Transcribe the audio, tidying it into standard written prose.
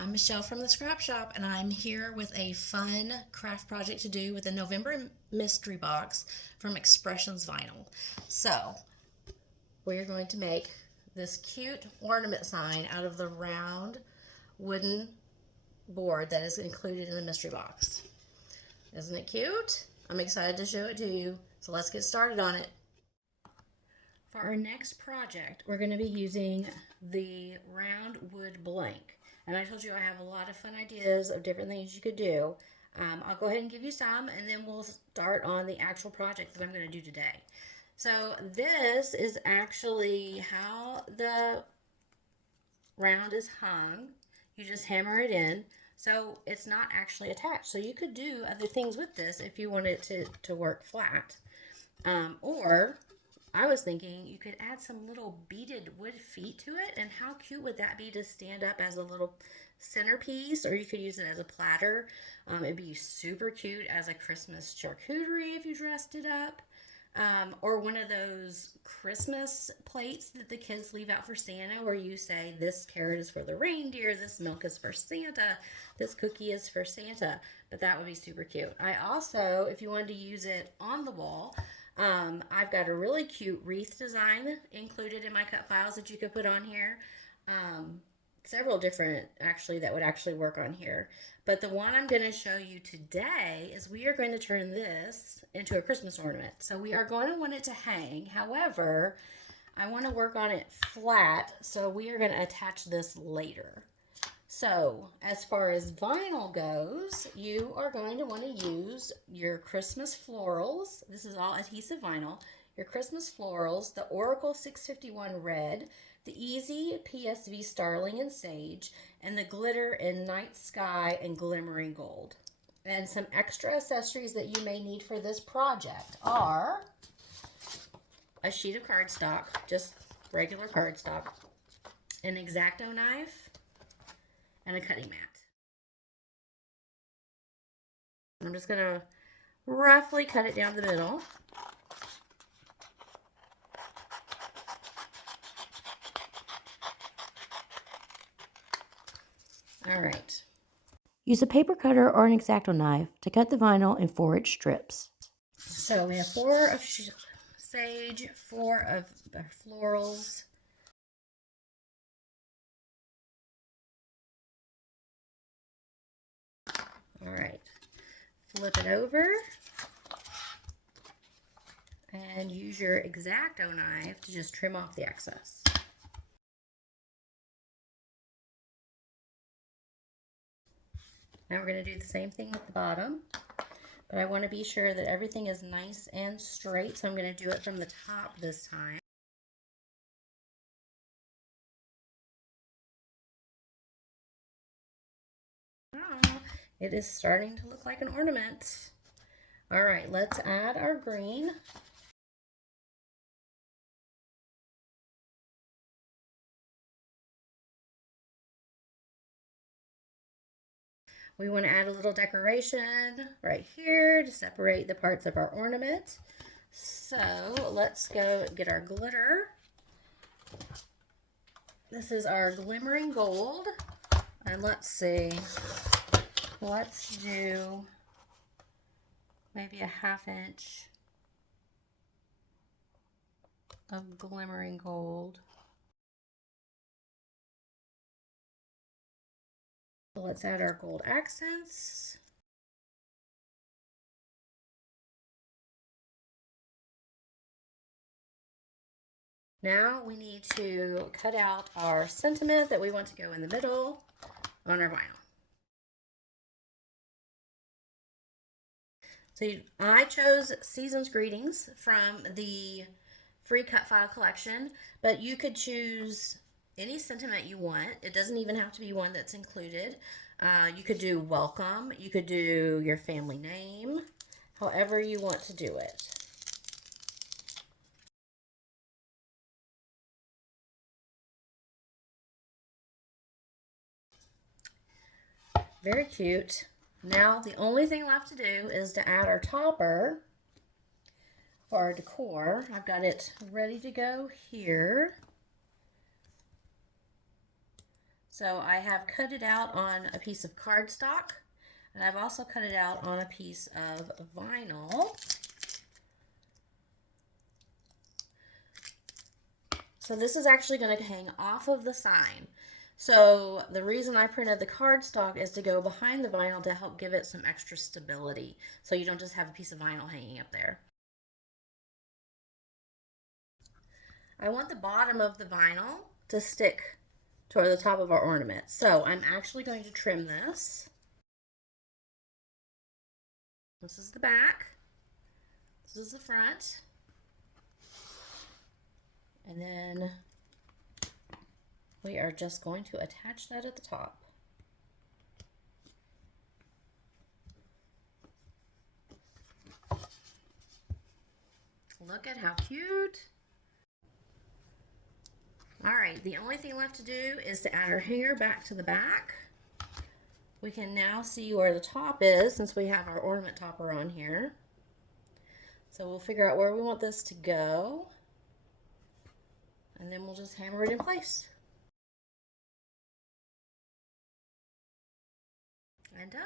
I'm Michelle from the Scrap Shop, and I'm here with a fun craft project to do with a November mystery box from Expressions Vinyl. So, we're going to make this cute ornament sign out of the round wooden board that is included in the mystery box. Isn't it cute? I'm excited to show it to you, so let's get started on it. For our next project, we're going to be using the round wood blank. And I told you I have a lot of fun ideas of different things you could do. I'll go ahead and give you some, and then we'll start on the actual project that I'm going to do today. So this is actually how the round is hung. You just hammer it in. So it's not actually attached. So you could do other things with this if you wanted it to work flat. Or I was thinking you could add some little beaded wood feet to it, and how cute would that be to stand up as a little centerpiece, or you could use it as a platter. It'd be super cute as a Christmas charcuterie if you dressed it up, or one of those Christmas plates that the kids leave out for Santa where you say, this carrot is for the reindeer, this milk is for Santa, this cookie is for Santa. But that would be super cute. I also, if you wanted to use it on the wall, I've got a really cute wreath design included in my cut files that you could put on here. Several different actually that would actually work on here. But the one I'm going to show you today is we are going to turn this into a Christmas ornament. So we are going to want it to hang. However, I want to work on it flat, so we are going to attach this later. So, as far as vinyl goes, you are going to want to use your Christmas florals. This is all adhesive vinyl. Your Christmas florals, the Oracle 651 Red, the Easy PSV Starling and Sage, and the glitter in Night Sky and Glimmering Gold. And some extra accessories that you may need for this project are a sheet of cardstock, just regular cardstock, an X-Acto knife, and a cutting mat. I'm just going to roughly cut it down the middle. All right. Use a paper cutter or an X-Acto knife to cut the vinyl in 4-inch strips. So we have 4 of sage, 4 of florals. All right, flip it over and use your X-Acto knife to just trim off the excess. Now we're going to do the same thing with the bottom, but I want to be sure that everything is nice and straight, so I'm going to do it from the top this time. It is starting to look like an ornament. All right, let's add our green. We want to add a little decoration right here to separate the parts of our ornament. So let's go get our glitter. This is our Glimmering Gold. And let's see. Let's do maybe a 1/2 inch of Glimmering Gold. So let's add our gold accents. Now we need to cut out our sentiment that we want to go in the middle on our vinyl. So I chose Season's Greetings from the free cut file collection, but you could choose any sentiment you want. It doesn't even have to be one that's included. You could do welcome. You could do your family name, however you want to do it. Very cute. Now the only thing left to do is to add our topper for our decor. I've got it ready to go here. So I have cut it out on a piece of cardstock, and I've also cut it out on a piece of vinyl. So this is actually going to hang off of the sign. So the reason I printed the cardstock is to go behind the vinyl to help give it some extra stability. So you don't just have a piece of vinyl hanging up there. I want the bottom of the vinyl to stick toward the top of our ornament. So I'm actually going to trim this. This is the back. This is the front. And then we are just going to attach that at the top. Look at how cute. All right, the only thing left to do is to add our hanger back to the back. We can now see where the top is since we have our ornament topper on here. So we'll figure out where we want this to go, and then we'll just hammer it in place. And done.